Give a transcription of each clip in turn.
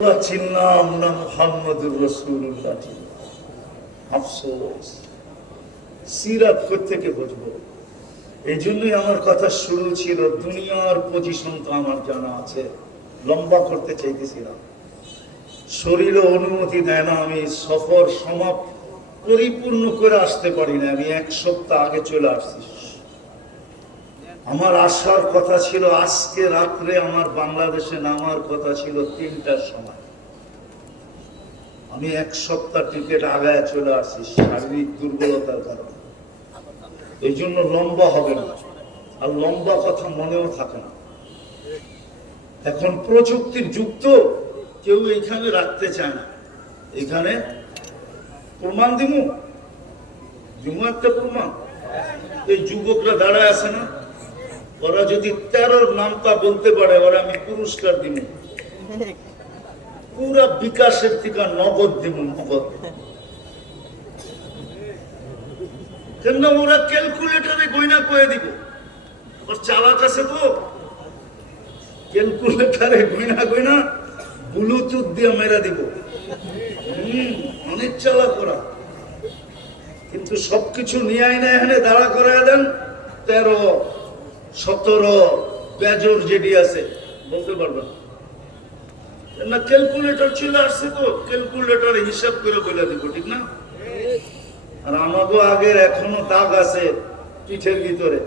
চিনলাম না মুহাম্মদুর রাসূলুল্লাহ। আফসোস, সিরাত কোত্থেকে বুঝবো? এই জন্যই আমার কথা শুরু ছিল, দুনিয়ার পজিশন তো আমার জানা আছে, লম্বা করতে চাইতেছিলাম, শরীরে অনুমতি দেয় না, আমি সফর সমাপ্ত পরিপূর্ণ করে আসতে পারি না। আমি এক সপ্তাহ আগে চলে আসছি। আমার আসার কথা ছিল আজকে রাত্রে, আমার বাংলাদেশে নামার কথা ছিল 3টার সময়। আমি এক সপ্তাহ টিকিট আগায় চলে আসছি শারীরিক দুর্বলতার কারণে। এই জন্য লম্বা হবে না, আর লম্বা কথা মনেও থাকে না। এখন প্রযুক্তির যুগ তো, কেউ এখানে রাখতে চায় না। এখানে প্রমাণ দিমু একটা প্রমাণ, এই যুবকরা দাঁড়ায় আছে না, ওরা যদি 13 নামটা বলতে পারে, ওরা আমি পুরস্কার দিব, পুরা বিকাশের থেকে নগদ দিব, নগদ। কেন ওরা ক্যালকুলেটারে গয়না করে দিব, ওর চালাক আছে তো, ক্যালকুলেটারে গয়না গয়না ব্লুটুথ দিয়ে মেরা দিব। অনেক চালাক ওরা, কিন্তু সবকিছু নিয়ে আইনা এখানে দাঁড়া করায় দেন। 13, 17 বেজর যেটি আছে বলতে পারবেন না, ক্যালকুলেটর চলে আসছে তো, ক্যালকুলেটর হিসাব করে বলে দিব, ঠিক না? আর আমাকে আগের এখনো দাগ আছে পিঠের ভিতরে।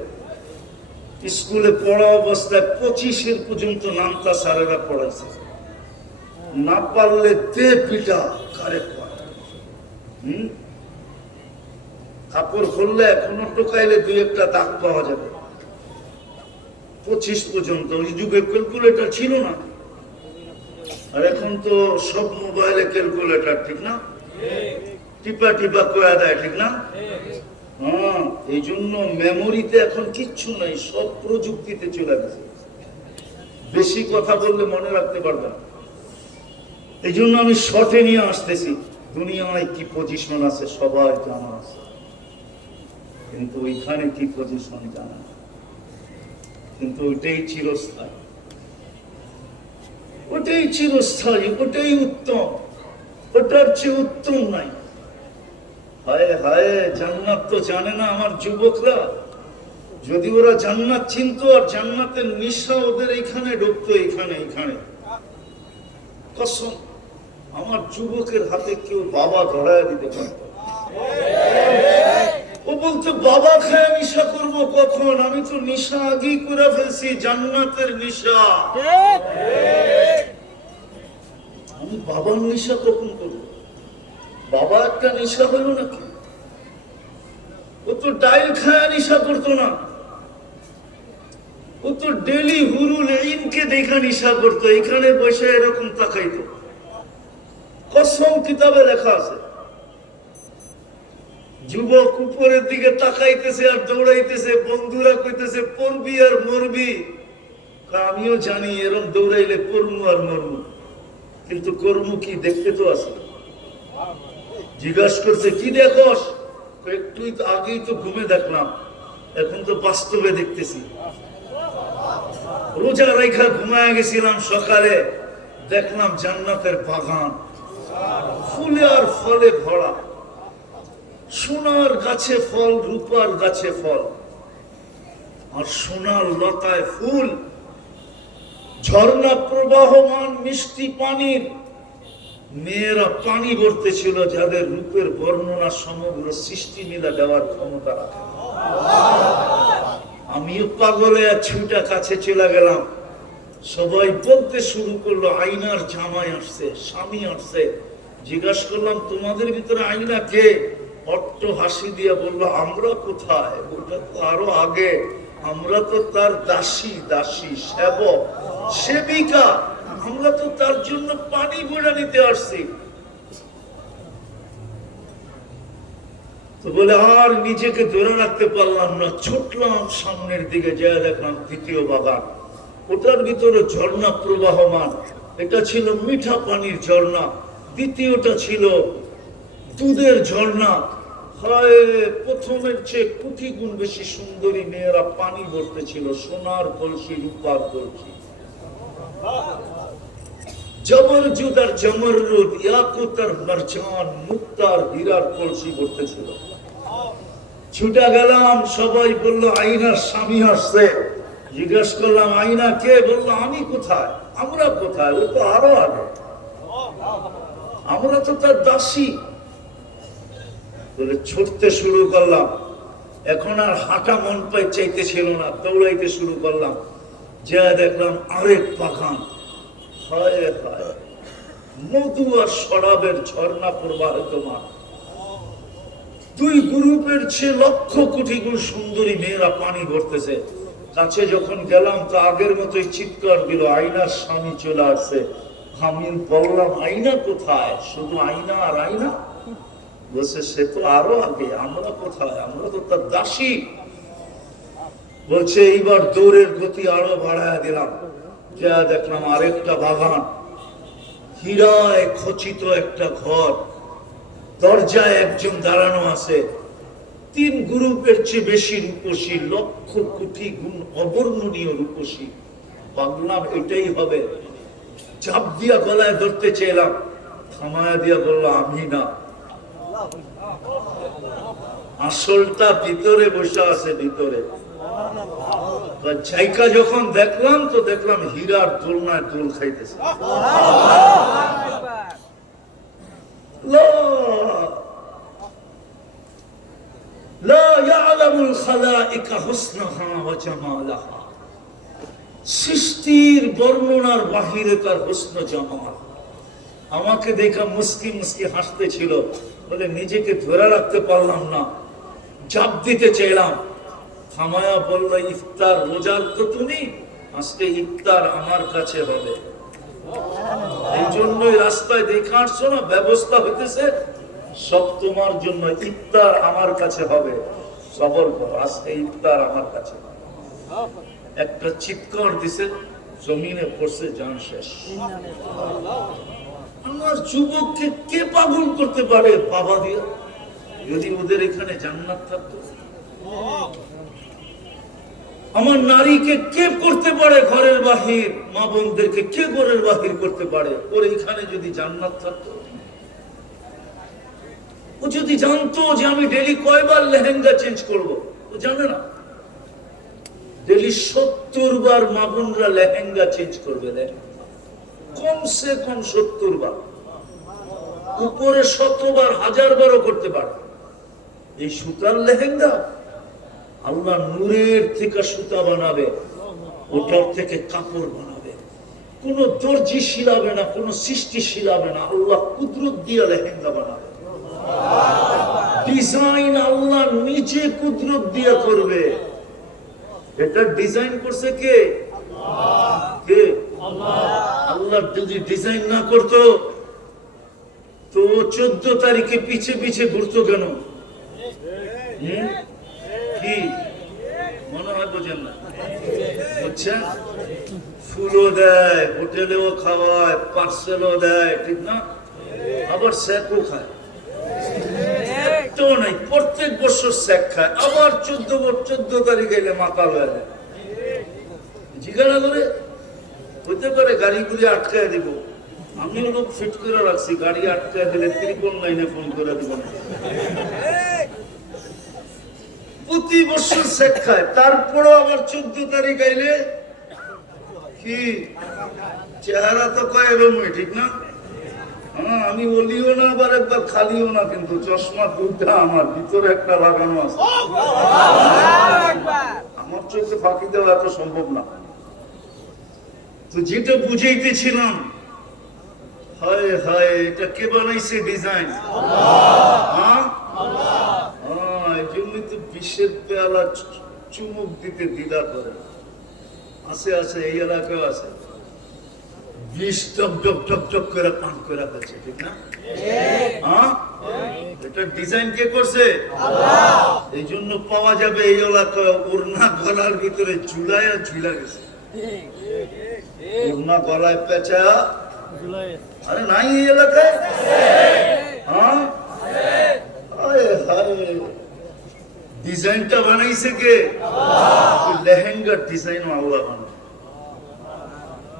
স্কুলে পড়া অবস্থায় 25 পর্যন্ত নামতা স্যারেরা পড়াইছে, না পারলে দে পিটা কারেক্ট হয়। কাপড় খুললে এখনো টোকাইলে 2-1টা দাগ পাওয়া যাবে। 25 পর্যন্ত। ওই যুগে ক্যালকুলেটর ছিল না, আর এখন তো সব মোবাইলে ক্যালকুলেটর, ঠিক না? টিপা টিপা কয়া দেয়, ঠিক না? হ্যাঁ, এই জন্য মেমোরিতে এখন কিচ্ছু নাই, সব প্রযুক্তিতে চলে গেছে। বেশি কথা বললে মনে রাখতে পারবে না। এই জন্য আমি শর্টে নিয়ে আসতেছি। দুনিয়ায় কি পজিশন আছে সবার জানা আছে, কিন্তু ওইখানে কি পজিশন জানা না। কিন্তু ওইটাই চিরস্থায়ী, ওটাই চিরস্থায়ী, ওটাই উত্তম, ওটার চেয়ে উত্তম নাই। হায় হায়, জান্নাত তো জানে না আমার যুবকরা। যদি ওরা জান্নাত চিনতো, আর জান্নাতের নিশা ওদের এখানে ঢুকতো, এখানে এখানে। কসম, আমার যুবকের হাতে কেউ বাবা ধরায় দিতে পারত। ও বলতো বাবা খায় নিশা করবো কখন? আমি তো নিশা আগেই করে ফেলছি, জান্নাতের নিশা। আমি বাবার নিশা কখন করবো? বাবা একটা নিশা হলো নাকি? ও তো ডাইল খায় নিশা করতো না, ও তো ডেলি হুরুল ইনকে দেখা নিশা করতো, এখানে বসে এরকম তাকাইতো। কসম, কিতাবে লেখা আছে। যুবক উপরের দিকে তাকাইতেছে আর দৌড়াইতেছে, বন্ধুরা কইতেছে পড়বি আর মরবি। আমিও জানি এরকম দৌড়াইলে পড়মু আর মরমু, কিন্তু কর্ম কি দেখতে তো আছে। জিজ্ঞাসা করছে কি দেখোস? একটু আগেই তো ঘুমে দেখলাম, এখন তো বাস্তবে দেখতেছি। রোজা রেখা ঘুমায় গেছিলাম, সকালে দেখলাম জান্নাতের বাগান, ফুলে আর ফলে ভরা, সোনার গাছে ফল, রূপার গাছে ফল, আর সোনার লতায় ফুল, ঝর্ণা প্রবাহমান মিষ্টি পানির। মেয়েরা পানি ভরতে ছিল, যাদের রূপের বর্ণনা সমগ্র সৃষ্টি মিলা দেওয়ার ক্ষমতা রাখে। আমিও পাগলে ছুটা কাছে চলে গেলাম। সবাই বলতে শুরু করলো আইনার জামাই আসছে, স্বামী আসছে। জিজ্ঞাসা করলাম তোমাদের ভিতরে আইনা কে? অট্ট হাসি দিয়ে বললো আমরা কোথায়, ওটা তো আরো আগে, আমরা তো তার দাসী, দাসী সেবক, সেবিকা, আমরা তো তার জন্য পানি গোড়া নিতে আসছি। তো বলে আর নিজেকে ধরে রাখতে পারলাম না, ছুটলাম সামনের দিকে, যা দেখলাম দ্বিতীয় বাগান, ওটার ভিতরে ঝর্ণা প্রবাহমান। এটা ছিল মিঠা পানির ঝর্ণা, দ্বিতীয়টা ছিল দুধের ঝর্ণা। হয় প্রথমের চেয়ে কোটি গুণ বেশি সুন্দরী মেয়েরা পানি ভরতে ছিল, সোনার কলসি, রূপার কলসি। জবরজুদ আর জমরুদ, ইয়াকুত আর মারজান, মুক্তা আর হীরার কলসি ভরতেছিল। ছুটা গেলাম, সবাই বলল আইনার স্বামী আসছে। জিজ্ঞেস করলাম আইনা কে? বললো আমি কোথায়, আমরা কোথায়, ও তো আরো আগে, আমরা তো তার দাসী। বলে ছুটতে শুরু করলাম। এখন আর হাঁটা মন পায় চাইতেছিল না, দৌড়াইতে শুরু করলাম। যা দেখলাম আরেক বাগান, হায় হায়, মধু আর শরাবের ঝর্ণা প্রবাহিতমান। দুই গ্রুপের চেয়ে লক্ষ কোটি গুণ সুন্দরী মেয়েরা পানি ভরতেছে। কাছে যখন গেলাম তো আগের মতোই চিৎকার দিল, আইনার স্বামী চলে আসছে। আমি বললাম আইনা কোথায়? শুধু আইনা আর আইনা? বলছে সে তো আরো আগে, আমরা কোথায়, আমরা তো তার দাসী। বলছে এইবার দৌড়ের গতি আরো বাড়ায় দিলাম। যা দেখলাম আরেকটা বাগান, হীরায় খচিত একটা ঘর, দরজায় একজন দাঁড়ানো আছে। তিন গ্রুপের চেয়ে বেশি রূপসী, লক্ষ কোটি গুণ অবর্ণনীয় রূপসী। ভাবলাম এটাই হবে। চাপ দিয়া গলায় ধরতে চাইলাম, থামায়া দিয়া বলল আমি না, আসলটা ভিতরে বসে আছে। ভিতরে জায়গা যখন দেখলাম তো দেখলাম হীরার দোলনায় দোল খাইতেছে। সৃষ্টির বর্ণনার বাহিরে তার হুসন জামাল। আমাকে দেখা মুস্কি মুস্কি হাসতে ছিল। বলে নিজেকে ধরে রাখতে পারলাম না, চাপ দিতে চাইলাম। থামায়া বলল ইফতার রোজার তো তুমি, আজকে ইফতার আমার কাছে হবে। এই জন্যই রাস্তায় দেখে আসছো না, ব্যবস্থা হইতেছে সব তোমার জন্য। ইফতার আমার কাছে হবে, সবর করো, আজকে ইফতার আমার কাছে। একটা চিৎকার দিছে, জমিনে পড়ছে, জান শেষ। আমার যুবককে কে পাগল করতে পারে বাবা দিয়া? যদি ওদের এখানে জান্নাত থাকতো। আমার নারীকে কে করতে পারে ঘরের বাহির, মা বোনদেরকে কে ঘরের বাহির করতে পারে? ওর এখানে যদি জান্নাত থাকতো। ও যদি জানতো যে আমি ডেলি কয়বার লেহেঙ্গা চেঞ্জ করব, ও জানে না। ডেলি 70 বার মা বোনরা লেহেঙ্গা চেঞ্জ করবে, কমসে কম 70 বার, উপরে 100 বার, 1000 বারও করতে পারে। এই সুতার লেহেঙ্গা আল্লাহ নূরের থেকে সুতা বানাবে, ওটার থেকে কাপড় বানাবে। কোন দর্জি শিলাবে না, কোন সৃষ্টি শিলাবে না, আল্লাহ কুদরত দিয়ে লেহেঙ্গা বানাবে। ডিজাইন আল্লাহ নিচে কুদরত দিয়ে করবে। এটা ডিজাইন করছে কে? কে? আল্লাহ যদি ডিজাইন না করতো তো 14 তারিখে পিছে পিছে ঘুরতো কেন? কি মনে হয় বোঝেন না? বুঝছেন? ফুলও দেয়, হোটেলেও খাওয়ায়, পার্সেলও দেয়, ঠিক না? আবার স্যাকও খায়। নাই প্রত্যেক বছর স্যাক খায়, আবার 14 তারিখ এলে মাতাল হয়ে যায়। জিজ্ঞাসা করে হইতে পারে গাড়িগুলি আটকায় দিব। আমি লোক ফিট করে রাখছি, গাড়ি আটকায় দিলে 3 লাইনে ফোন করে দিব। প্রতি বছর স্যাক খায়, তারপরও আবার 14 তারিখ আইলে কি চেহারা তো কয় এরমই, ঠিক না? হ্যাঁ, আমি বলিও না আবার একবার খালিও না, কিন্তু চশমা দুটা আমার ভিতরে একটা লাগানো আছে। আমার চোখে ফাঁকি দেওয়া এত সম্ভব না। তো যেটা বুঝাইতেছিলাম, হায় হায়, এটা কে বানাইছে ডিজাইন? এই জন্যই তো বিশ্বের পেয়ালা চুমুক দিতে দ্বিধা করে। আছে আছে, এই এলাকায় আছে, 20 টক টক টক টক করে পান করে আছে, ঠিক না? এটা ডিজাইন কে করছে? আল্লাহ। এই জন্য পাওয়া যাবে এই এলাকায় ওড়না গলার ভিতরে ঝুলায় ঝুলা গেছে। ওড়না গলায় পেঁচা, আরে নাই এই এলাকায়? ডিজাইনটা বানাইছে কে? লেহেঙ্গার ডিজাইন আল্লাহ বানায়।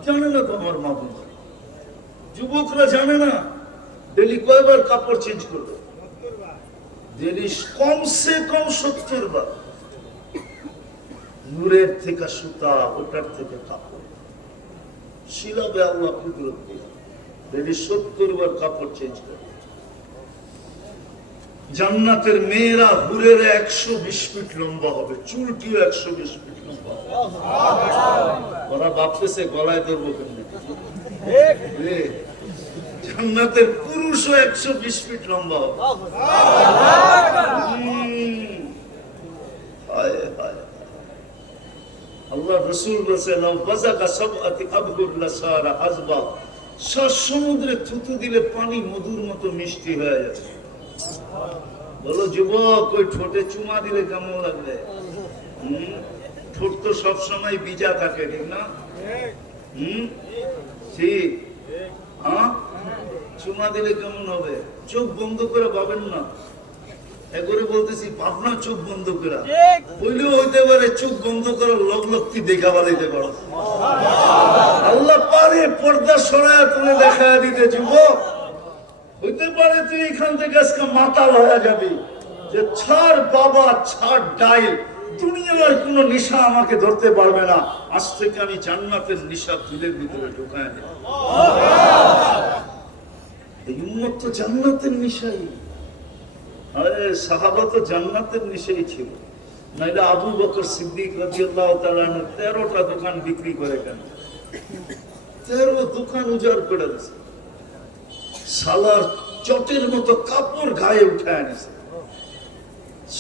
জানে না তো আমার মা বোন, যুবকরা জানে না ডেলি কয়বার কাপড় চেঞ্জ করবে, ডেলি কমসে কম 70 বার। নূরের থেকে সুতা, ওটার থেকে কাপড়, শিলাবে আল্লাহ কুদরত দিয়ে ডেলি 70 বার কাপড় চেঞ্জ করে। জান্নাতের মেয়েরা হুরের 120 ফিট লম্বা হবে, চুলটিও 120 ফিট লম্বা হবে। ওরা ভাবতেছে গলায় ধরবো কেমনে। জান্নাতের পুরুষও 120 ফিট লম্বা হবে। আল্লাহ রসুল বলছে সমুদ্রে থুতু দিলে পানি মধুর মতো মিষ্টি হয়ে যাবে। বলো যুবক, ওই ঠোঁটে চুমা দিলে কেমন লাগবে? ঠোঁট তো সবসময় ভিজা থাকে, ঠিক না? ঠিক। চুমা দিলে কেমন হবে? চোখ বন্ধ করে ভাবেন না, একবারে বলতেছি ভাবনা চোখ বন্ধ করে হইলেও হইতে পারে চোখ বন্ধ করে লগলক্তি দেখা বাড়াইতে পারো। আল্লাহ পারে পর্দা সরায় তুলে দেখা দিতে। যুবক, হইতে পারে তুই এখান থেকে আজকে মাতাল হয়ে যাবি যে ছাড় বাবা, ছাড় ডাইল, দুনিয়ার কোন নেশা আমাকে ধরতে পারবে না, আজ থেকে আমি জান্নাতের নেশা দিলের ভিতরে ঢুকায় দেব। এই উম্মত তো জান্নাতের নেশাই। আরে সাহাবা তো জান্নাতের নেশাই ছিল, নাইলে আবু বকর সিদ্দিক রাদিয়াল্লাহু তাআলা 13টা দোকান বিক্রি করে কেন? 13 দোকান উজাড় করে দিয়েছে, সালার চটের মতো কাপড় গায়ে উঠায় নিছে,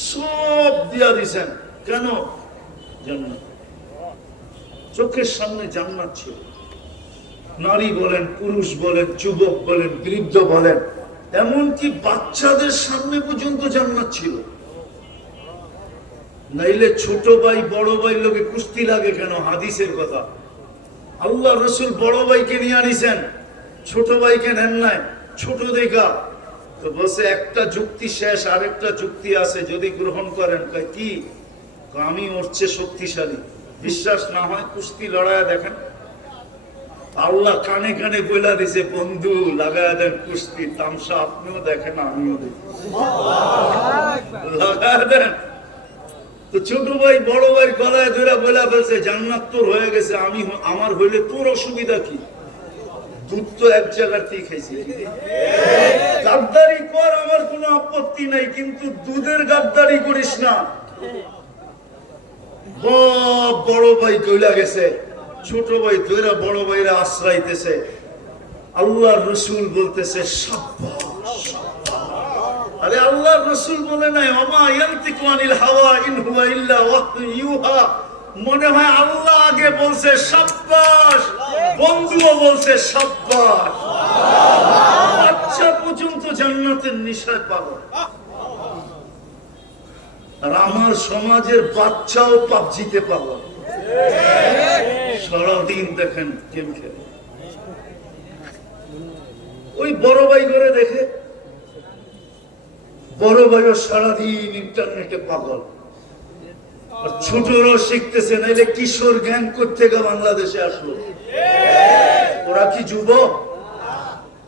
সব দিয়া দিছেন। কেন? জান্নাত। চোখের সামনে জান্নাত ছিল। নারী বলেন, পুরুষ বলেন, যুবক বলেন, বৃদ্ধ বলেন, এমনকি বাচ্চাদের সামনে পর্যন্ত জান্নাত ছিল। নাইলে ছোট ভাই বড় ভাই লোকে কুস্তি লাগে কেন? হাদিসের কথা। আল্লাহ রসুল বড় ভাইকে নিয়ে আনিছেন, ছোট ভাইকে নেন নাই। ছোট দেখা তো বসে একটা যুক্তি শেষ, আরেকটা যুক্তি আছে, যদি গ্রহণ করেন। কি? আমি ওর চেয়ে শক্তিশালী। বিশ্বাস না হয় কুস্তি লড়াইয়া দেখেন। আল্লাহ কানে কানে বইলা দিছে, বন্ধু লাগায় দেন কুস্তি তামসা, আপনিও দেখেন আমিও দেখি, লাগায় দেন। তো ছোট ভাই বড় ভাই গলায় ধরে বইলা ফেলছে, জান্নাত তোর হয়ে গেছে, আমি আমার হইলে তোর অসুবিধা কি? দুধ তো এক জায়গাতেই খাইছি। গাদ্দারি কর, আমার কোনো আপত্তি নাই, কিন্তু দুধের গাদ্দারি করিস না। বড় ভাই কইলা গেছে, ছোট ভাই ধরে বড় ভাইরা আশ্রাইতেছে। আল্লাহ রসুল বলতেছে সাব্বাস। আরে আল্লাহ রসুল বলে নাই ওমা ইয়ানতিকু আনিল হাওয়া ইন হুয়া ইল্লা ওয়াহয়ু ইউহা। মনে হয় আল্লাহ আগে বলছে সাব্বাস, বন্ধুও বলছে সাব্বাস। বাচ্চা পর্যন্ত জান্নাতের নেশায় পাগল। আর আমার সমাজের বাচ্চাও পাবজিতে পাগল। সারাদিন দেখেন গেম খেলে। ওই বড় ভাই করে দেখে, বড় ভাইও সারাদিন ইন্টারনেটে পাগল। আর ছোটরাও শিখতেছে, নাইলে কিশোর গ্যাং করতে গিয়ে বাংলাদেশে আসলো। ওরা কি যুবক?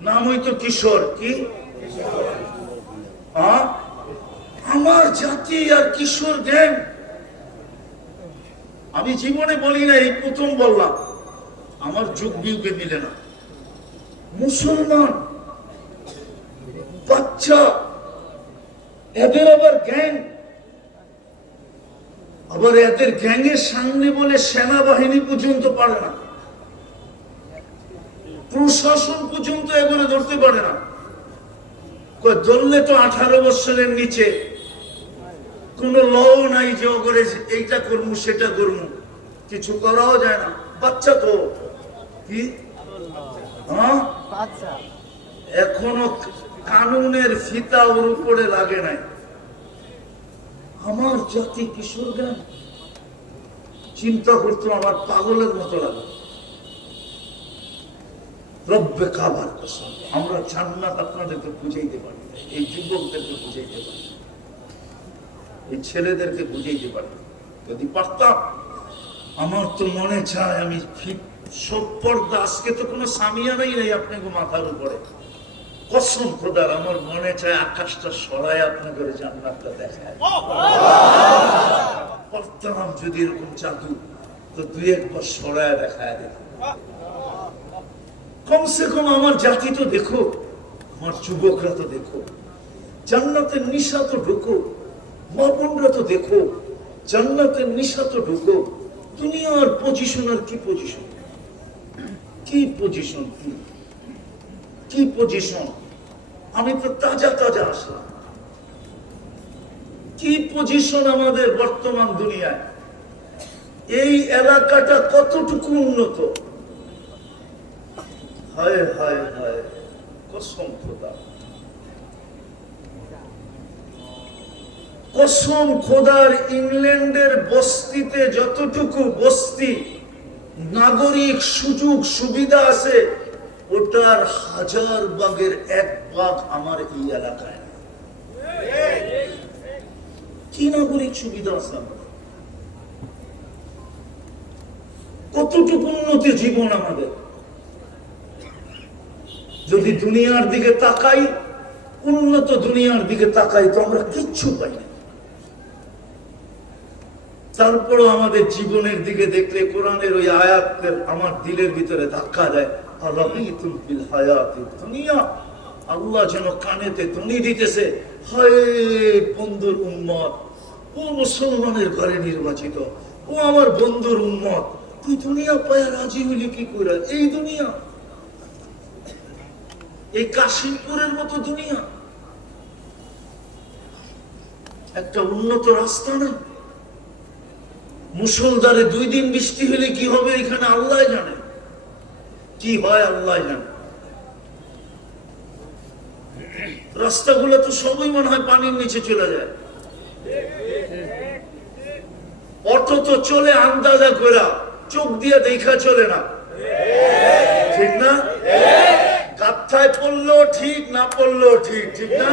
নামই তো কিশোর। কি আমার জাতি আর কিশোর গ্যাং? আমি জীবনে বলি না, এই প্রথম বললাম। আমার যুগ বিয়োগে মিলে না। মুসলমান বাচ্চা, এদের আবার গ্যাং, আবার এদের গ্যাংয়ের সামনে বলে সেনাবাহিনী পর্যন্ত পারে না, প্রশাসন পর্যন্ত এগুলো ধরতে পারে না। ধরলে তো 18 বছরের নিচে, কোন ল নাই যে ওগরে এইটা করবো সেটা করবো, কিছু করাও যায় না। বাচ্চা তো কি এখনো কানুনের ফিতা ওর উপরে লাগে নাই। আমার জাতি কিশোর গান চিন্তা করতো আমার পাগলের মতো লাগে। রব্বে কাবার কসম, আমরা জান্নাত আপনাদেরকে বুঝাইতে পারি, এই যুবকদেরকে বুঝাইতে পারি, এই ছেলেদেরকে বুঝাইতে পারি। যদি পারতাম, আমার তো মনে চায় আমি সব পর্দা। আজকে তো কোনো সামিয়ানাই নেই আপনাকে মাথার উপরে। কসম খোদার, আমার মনে চায় আকাশটা সরায় আপনাদের জান্নাতটা দেখায়। পারতাম যদি এরকম জাদু, তো দুই একবার সরায় দেখায় দেখো। কমসে কম আমার জাতি তো দেখো, আমার যুবকরা তো দেখো, জান্নাতের নিশা তো ঢুকো, মা বোনরা তো দেখো, জান্নাতের নিশা তো ঢুকো। দুনিয়ার পজিশন আর কি পজিশন, কি পজিশন, কি পজিশন। আমি তো তাজা তাজা আসলাম। কি পজিশন আমাদের বর্তমান দুনিয়ায়। এই এলাকাটা কতটুকু উন্নত। হায় হায় হায়, কসম খোদা, কসম খোদার, ইংল্যান্ডের বস্তিতে যতটুকু বস্তি নাগরিক সুযোগ সুবিধা আছে, ওটার 1000 ভাগের 1 ভাগ আমার এই এলাকায়। কি নাগরিক সুবিধা আছে, কতটুকু উন্নতি জীবন আমাদের। যদি দুনিয়ার দিকে তাকাই, উন্নত দুনিয়ার দিকে তাকাই, তো আমরা কিচ্ছু পাই না। তারপরও আমাদের জীবনের দিকে দেখলে কোরআনের ওই আয়াতের আমার দিলের ভিতরে ধাক্কা দেয়। আল্লাহ যেন কানেতে ধ্বনি দিতেছে, হায় বন্ধুর উম্মত, ও মুসলমানের ঘরে নির্বাচিত, ও আমার বন্ধুর উম্মত, তুই দুনিয়া পায়া রাজি হইলি কি করে? এই দুনিয়া, এই কাশিমপুরের মতো দুনিয়া, একটা উন্নত রাস্তা না। মুষলধারে 2 দিন বৃষ্টি হলে কি হবে এখানে আল্লাহ জানে, কি হয় আল্লাহ জানে। রাস্তাগুলো তো সবই মনে হয় পানির নিচে চলে যায়। অটো তো চলে আন্দাজা করে, চোখ দিয়ে দেখা চলে না, ঠিক না? গাথায় পড়লেও ঠিক, না পড়লেও ঠিক, ঠিক না?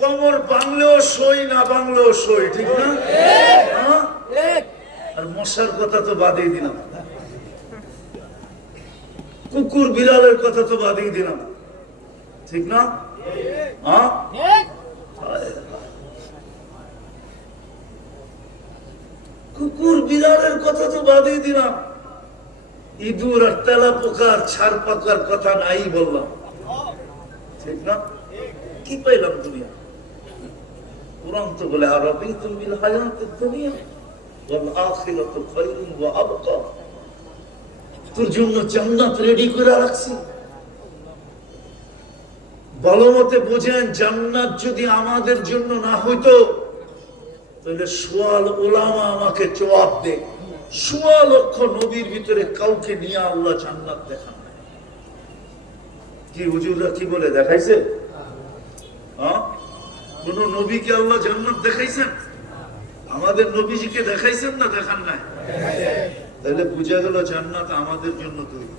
কোমর ভাঙলেও সই, না ভাঙলেও সই, ঠিক না? আর মশার কথা তো বাদই দিলাম, কুকুর বিড়ালের কথা তো বাদই দিলাম, ঠিক না? কুকুর বিড়ালের কথা তো বাদই দিলাম, ইঁদুর আর তেলা পোকার ছাড় পাকার কথা নাই বললাম, ঠিক না? কি পাইলাম দুনিয়া? কোরআন তো বলে আরাবিতুম বিল হায়াতিদ দুনিয়া ওয়াল আখিরাতু খায়রুন ওয়া আবকা। তোর জন্য জান্নাত রেডি করে রাখছি। ভালো মতে বোঝেন, জান্নাত যদি আমাদের জন্য না হইতো, তাহলে সোয়াল ওলামা আমাকে জবাব দে, 1.25 লক্ষ নবীর ভিতরে কাউকে নিয়ে আল্লাহ জান্নাত দেখান নাই। কি হুজুররা কি বলে দেখাইছে? কোন নবীকে আল্লাহ জান্নাত দেখাইছেন? আমাদের নবীজিকে দেখাইছেন না দেখান নাই? তাহলে বুঝা গেল জান্নাত আমাদের জন্য তৈরি।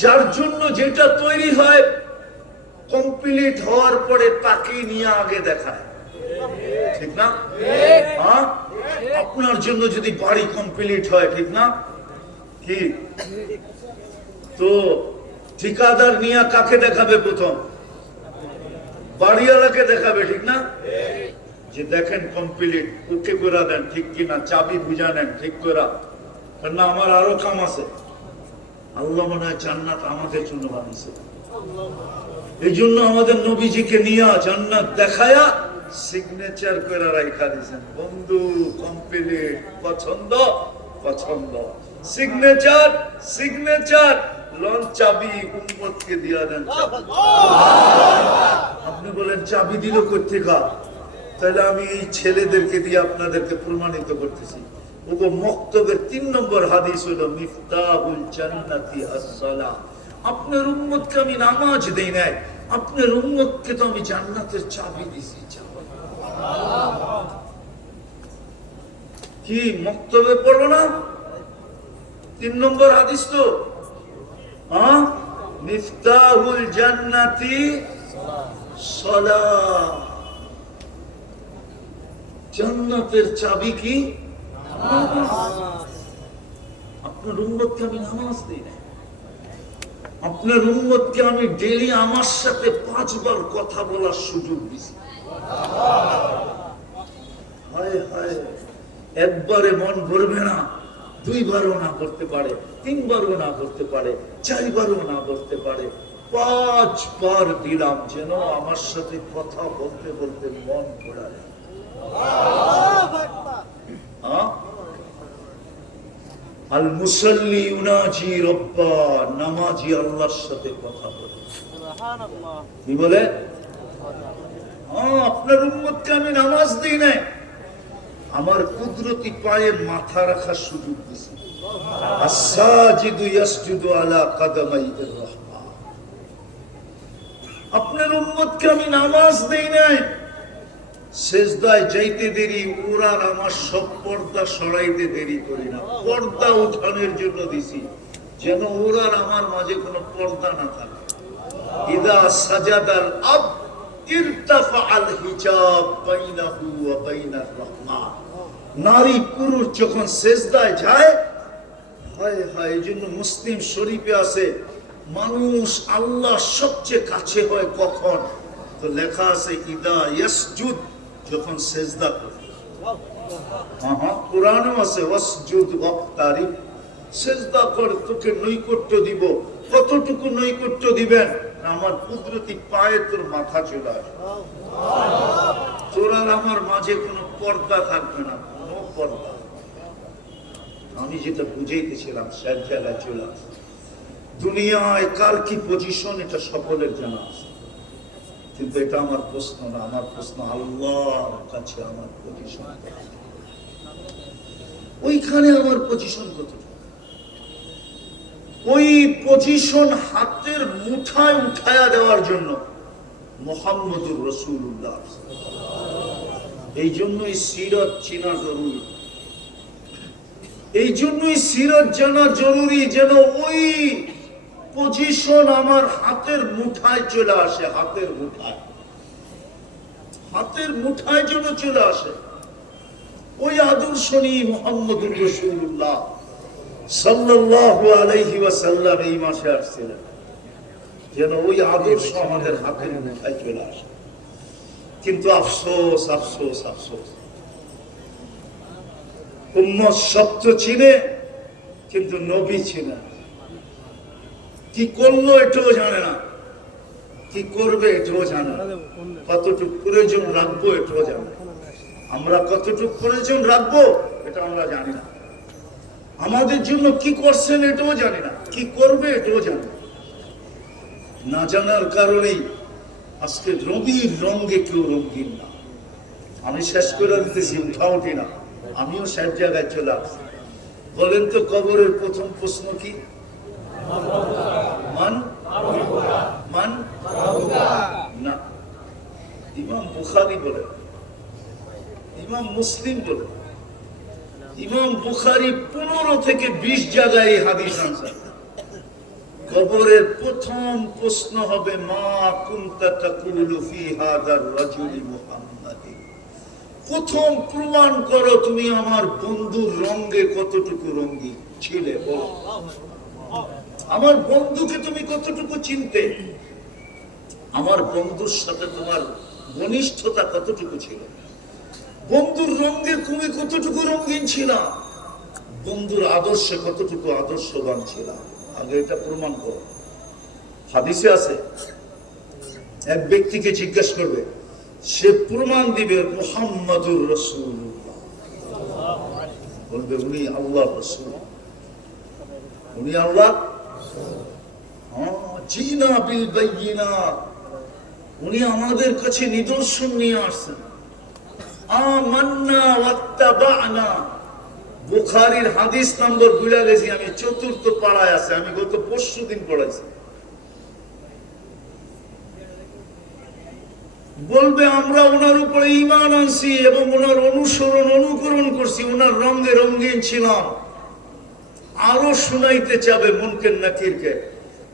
যার জন্য যেটা তৈরি হয়, কমপ্লিট হওয়ার পরে তাকেই নিয়ে আগে দেখায়, ঠিক না? আপনার জন্য যদি বাড়ি কমপ্লিট হয়, ঠিক না? কি তো ঠিকাদার নিয়ে কাকে দেখাবে? প্রথম বাড়িওয়ালাকে দেখাবে, ঠিক না? যে দেখেন কমপ্লিট, ওকে করে দেন, ঠিক কিনা, চাবি বুঝা নেন ঠিক করে, না আমার আরো কাম আছে। আল্লাহ মনে হয় জান্নাত আমাদের জন্য বানিয়েছে। এই জন্য আমাদের নবীজিকে নিয়ে জান্নাত দেখায়া সিগনেচার করে রাখা দিয়েছেন, বন্ধু কমপ্লিট, পছন্দ পছন্দ, সিগনেচার সিগনেচার, লঞ্চ চাবি উম্মতকে দিয়া দেন। আপনি বলেন চাবি দিল কোথেকে? তাহলে আমি এই ছেলেদেরকে দিয়ে আপনাদেরকে প্রমাণিত করতেছি। ওগো মক্তবের 3 নম্বর হাদিস হলো মিফতাহুল জান্নাতি আস-সালাহ। আপনার উম্মতকে আমি নামাজ দেই নাই, আপনার উম্মতকে তো আমি জান্নাতের চাবি দিছি। কি মক্তবে পড়ো না? 3 নম্বর হাদিস তো, মিফতাহুল জান্নাতি সালাহ। জান্নাতের চাবি কি? আপনার উম্মতকে আমি নামাজ দিই না, আপনার উম্মতকে আমি ডেইলি আমার সাথে 5 বার কথা বলার সুযোগ দিছি। হায় হায়, একবারে মন ভরবে না, 2 বারও না করতে পারে, 3 বারও না করতে পারে, 4 বারও না করতে পারে, 5 বার দিলাম যেন আমার সাথে কথা বলতে বলতে মন ভরা যায়। আল মুসাল্লি ইউনাজি রব্বা, নামাজি আল্লাহর সাথে কথা বলে। কি বলে? আপনার উম্মতকে আমি নামাজ দিই না, আমার কুদরতি পায়ে মাথা রাখার সুযোগ দিছি। আস-সাজিদু ইয়াসজুদু আলা কাদামাইর রাহমান। আপনার উম্মতকে আমি নামাজ দেই নাই, সেজদায় যাইতে দেরি, ওরার আমার সব পর্দা সরাইতে দেরি করি না, পর্দা উঠানোর জন্য দিছি যেন ওরার আমার মাঝে কোনো পর্দা না থাকে। ইদা সাজাদাল আব ইরতাফা আল হিজাব বাইনাহু ওয়া বাইনার রহমান। নারী পুরুষ যখন সেজদায় যায়, হায় হায়, এই জন্য মুসলিম শরীফে আছে মানুষ আল্লাহ সবচেয়ে কাছে হয় কখন, তো লেখা আছে ইদা ইয়াসজুদ, যখন সেজদা করে। কোরআনেও আছে ওয়াসজুদ ওয়াক্তারিব, সেজদা কর তোকে নৈকট্য দিব। কতটুকু নৈকট্য দিবেন? আমার কুদরতি পায়ে তোর মাথা চলে আসবে, তোর আর আমার মাঝে কোনো পর্দা থাকবে না, কোনো পর্দা। আমি যেটা বুঝাইতেছিলাম সব জায়গায় চলে আসে। দুনিয়ায় কার কি পজিশন এটা সকলের জানা আছে, কিন্তু এটা আমার প্রশ্ন না। আমার প্রশ্ন আল্লাহর কাছে আমার পজিশন, ওইখানে আমার পজিশন কতটুকু? ওই পজিশন হাতের মুঠায় উঠায়া দেওয়ার জন্য মুহাম্মদুর রাসূলুল্লাহ। এই জন্যই সিরাত চেনা জরুরি, এই জন্যই সিরাত জানা জরুরি, যেন ওই পজিশন আমার হাতের মুঠায় চলে আসে। হাতের মুঠায়, হাতের মুঠায় যেন চলে আসে। ওই আদর্শ নিয়ে মুহাম্মদুর রাসূলুল্লাহ সাল্লাল্লাহু আলাইহি ওয়াসাল্লাম এই মাসে আসছিলেন, যেন ওই আদর্শ আমাদের হাতের মুঠায় চলে আসে। কিন্তু আফসোস আফসোস আফসোস, উম্মত শব্দ চিনে কিন্তু নবী চিনে। কি করলো এটাও জানে না, কি করবে এটাও জানে না, কতটুকু প্রয়োজন রাখবো এটাও জানে। আমরা কতটুকু প্রয়োজন রাখবো এটা আমরা জানি না, আমাদের জন্য কি করছেন এটাও জানি না, কি করবে এটাও জানি না। জানার কারণেই আজকে রবির রঙে কেউ রঙিন না। আমি শেষ করে দিতেছি, উঠাউঠি না, আমিও সব জায়গায় চলে আসছি। বলেন তো কবরের প্রথম প্রশ্ন কি? মান মান না, ইমাম বুখারী বলে, ইমাম মুসলিম বলে, ইমাম বুখারী 15 থেকে 20 জায়গায় এই হাদিস আনছেন। কবরের প্রথম প্রশ্ন হবে মা কুনতা তাকুলু ফি হাদার রাজুলি মুহাম্মাদি। প্রথম প্রমাণ করো তুমি আমার বন্ধুর রঙে কতটুকু রঙী ছিলে, বলো। আমার বন্ধুকে তুমি কতটুকু চিনতে, আমার বন্ধুর সাথে তোমার ঘনিষ্ঠতা কতটুকু ছিল, বন্ধুর রঙে তুমি কতটুকু রঙিন ছিল, বন্ধুর আদর্শে কতটুকু আদর্শবান ছিল, আগে এটা প্রমাণ করো। হাদিসে আছে এক ব্যক্তিকে জিজ্ঞাসা করবে, সে প্রমাণ দিবে মুহাম্মাদুর রাসূলুল্লাহ, বলবে উনি আল্লাহর রাসূল, উনি আল্লাহ। জিনা বিল বাইয়িনাত, উনি আমাদের কাছে নিদর্শন নিয়ে আসছেন। আমান্না ওয়াত্তাবা'না, বুখারীর হাদিস নম্বর ভুলে গেছি আমি, 4th পাড়ায় আছে, আমি গত পরশুদিন পড়াইছি। বলবে আমরা ওনার উপরে ঈমান আনছি এবং ওনার অনুসরণ অনুকরণ করছি, ওনার রঙে রঙিন ছিলাম। আরো শুনাইতে চাবে মুনকার নাকিরকে,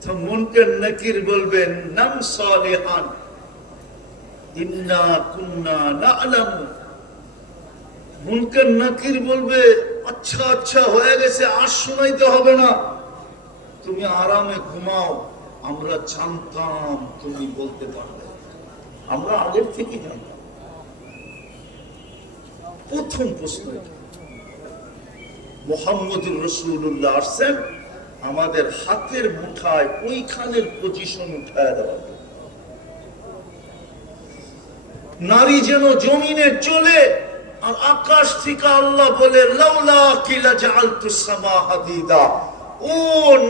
তো মুনকার নাকির বলবেন নাম সালিহান ইন্না কুন্না না'লামু। মুনকার নাকির বলবে আচ্ছা আচ্ছা হয়ে গেছে, আর শোনাইতে হবে না, তুমি আরামে ঘুমাও, আমরা জানতাম তুমি বলতে পারবে, আমরা আগের থেকে জানতাম। প্রথম প্রশ্ন, মুহাম্মদুর রাসূলুল্লাহ আসছেন, আমাদের হাতের মুঠায় ওইখানের পজিশন উঠায় দেওয়া। নারী যেন জমিনে চলে, আর আকাশ থেকে আল্লাহ বলে লাউলা কিলা জাআলতুস সামা হাদিদা, ও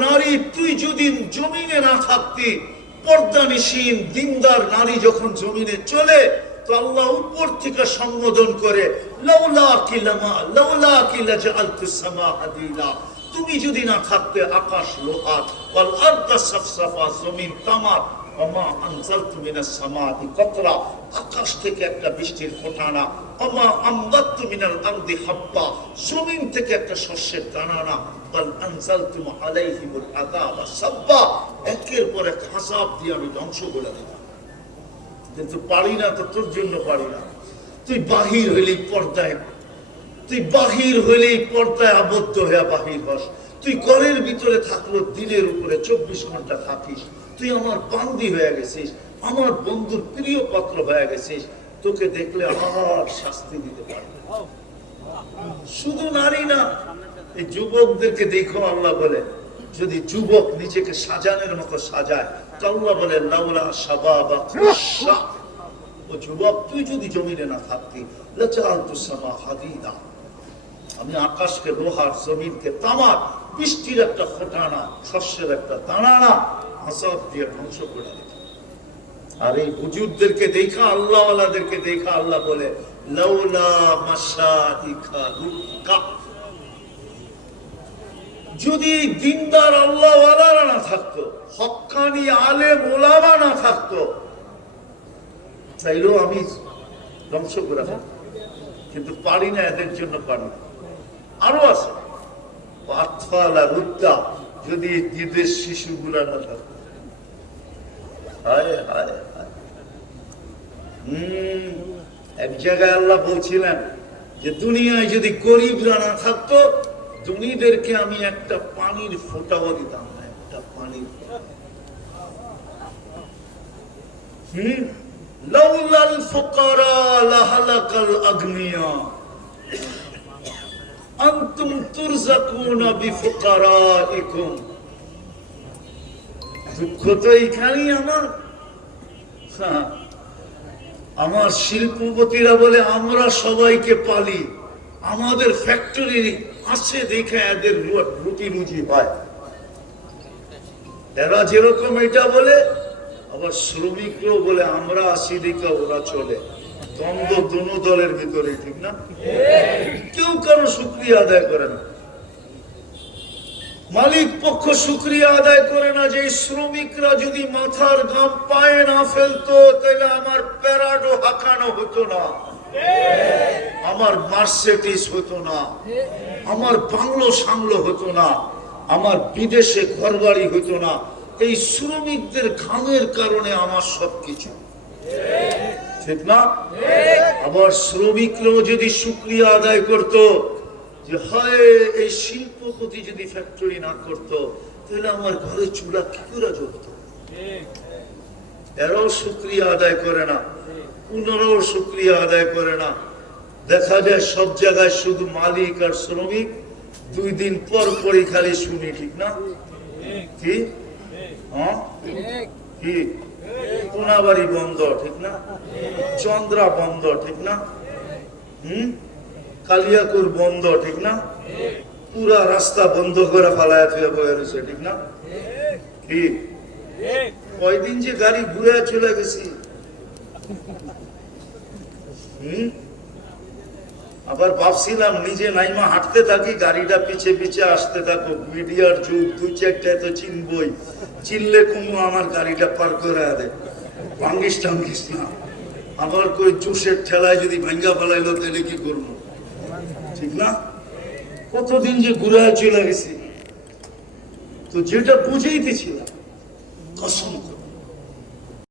নারী তুই যদি জমিনে না থাকতি, পর্দানিশীন দিনদার নারী যখন জমিনে চলে, তো আল্লাহ উপর থেকে সম্বোধন করে লাউলা কিলা জাআলতুস সামা হাদিদা, তুমি যদি না থাকতে আকাশ লোহা, ওয়াল আরদা সাফসাফা, জমিন তামার, ওমা আনজালতু মিনাস সামাতি কাতরা, আকাশ থেকে একটা বৃষ্টির ফোঁটা না, ওমা আমবাততু মিনাল আরদি হাব্বা, জমিন থেকে একটা শস্যের দানা না, বাল আনজালতু আলাইহিমুল আযাবা সাব্বা, একের পর এক আযাব দিয়ে আমি ধ্বংস করে দেব। কিন্তু পারি না, তো তোর জন্য পারি না। তুই বাহির হইলেই পর্দায়, তুই বাহির হইলেই পর্দায় আবদ্ধ হয়ে বাহির হস। তুই ঘরের ভিতরে থাকলো দিনের উপরে 24 ঘন্টা থাকিস, তুই আমার বান্দি হয়ে গেছিস, আমার বন্ধুর প্রিয় পাত্র হয়ে গেছিস, তোকে দেখলে আমার শাস্তি দিতে পারবে। শুধু নারী না, এই যুবকদেরকে দেখো, আল্লাহ বলে যদি যুবক নিজেকে সাজানোর মতো সাজায়, তো আল্লাহ বলে লাউলা শাবাবা খুশা, ও যুবক তুই যদি জমিনে না থাকতি, লাজাআলতুস সামা হাদিদা, আমি আকাশকে লোহার, জমিনকে তামার, বৃষ্টির একটা ফোঁটা না, শস্যের একটা দানা না, আযাব দিয়ে ধ্বংস করে দিত। আর এই হুজুরদেরকে দেখা, আল্লাহওয়ালাদেরকে দেখা আল্লাহ বলে লাউলা মাশাইখা রুক্কা, যদি দিনদার আল্লাহওয়ালারা না থাকতো, হক্কানি আলেম ওলামা না থাকতো, চাইলেও আমি ধ্বংস করে ফেলতাম, কিন্তু পারি না, এদের জন্য পারি না। আরো আছে পাথফালা রুদ্দা, যদি ঈদের শিশুগুলা না থাকতো, হায় হায় হায়। এক জায়গায় আল্লাহ বলছিলেন যে দুনিয়ায় যদি গরিবরা না থাকতো, ধনীদেরকে আমি একটা পানির ফোঁটাও দিতাম না, একটা পানির লাউলাল ফুকারা লাহালাকাল আগনিয়া আনতুম তুরজাকুনা বিফুকারাইকুম। দুঃখ তো এইখানেই আমার শিল্পপতিরা বলে আমরা সবাইকে পালি, আমাদের ফ্যাক্টরি আছে দেখে এদের রুটি রুজি হয়। এরা যেরকম এটা বলে, আবার শ্রমিকরাও বলে আমরা আসি দেখে ওরা চলে। দ্বন্দ্ব দোনো দলের ভিতরে, ঠিক না? কেউ কারো শুকরিয়া আদায় করে না, মালিক পক্ষ শুকরিয়া আদায় করে না যে শ্রমিকরা যদি মাথার ঘাম পায়ে না ফেলতো, তাহলে আমার প্যারাডো হাঁকানো হতো না, আমার মার্সিডিজ হতো না, আমার বাংলো সাংলো হতো না, আমার বিদেশে ঘরবাড়ি হতো না। এই শ্রমিকদের ঘামের কারণে আমার সবকিছু, ঠিক না? আবার শ্রমিকরাও যদি শুকরিয়া আদায় করত যে হয় এই শিল্পপতি যদি ফ্যাক্টরি না করতো, তাহলে আমার ঘরে চুলা কি করে জ্বলতো। এরাও শুকরিয়া আদায় করে না, পুনরাও শুকরিয়া আদায় করে না। দেখা যায় সব জায়গায় শুধু মালিক আর শ্রমিক, 2 দিন পর পরই খালি শুনি, ঠিক না? কি কি কোনাবাড়ি বন্ধ, ঠিক না? চন্দ্রা বন্ধ, ঠিক না? কালিয়াকুর বন্ধ, ঠিক না? পুরা রাস্তা বন্ধ করে ফালায় বয়ে রয়েছে, ঠিক না? কি কয়দিন যে গাড়ি ঘুরে চলে গেছি। আবার ভাবছিলাম নিজে নাইমা হাঁটতে থাকি, গাড়িটা পিছে পিছে আসতে থাকো। মিডিয়ার যুগ, 2-4টায় তো চিনবই, চিনলে কুমু আমার গাড়িটা পার করে দেয়, ভাঙ্গিস টাঙ্গিস না। আবার কই জুসের ঠেলায় যদি ভাঙ্গা ফেলাইলো তাহলে কি করবো, ঠিক না? কতদিন যে ঘুরে চলে গেছি, তো যেটা বুঝেইতেছিলাম কসম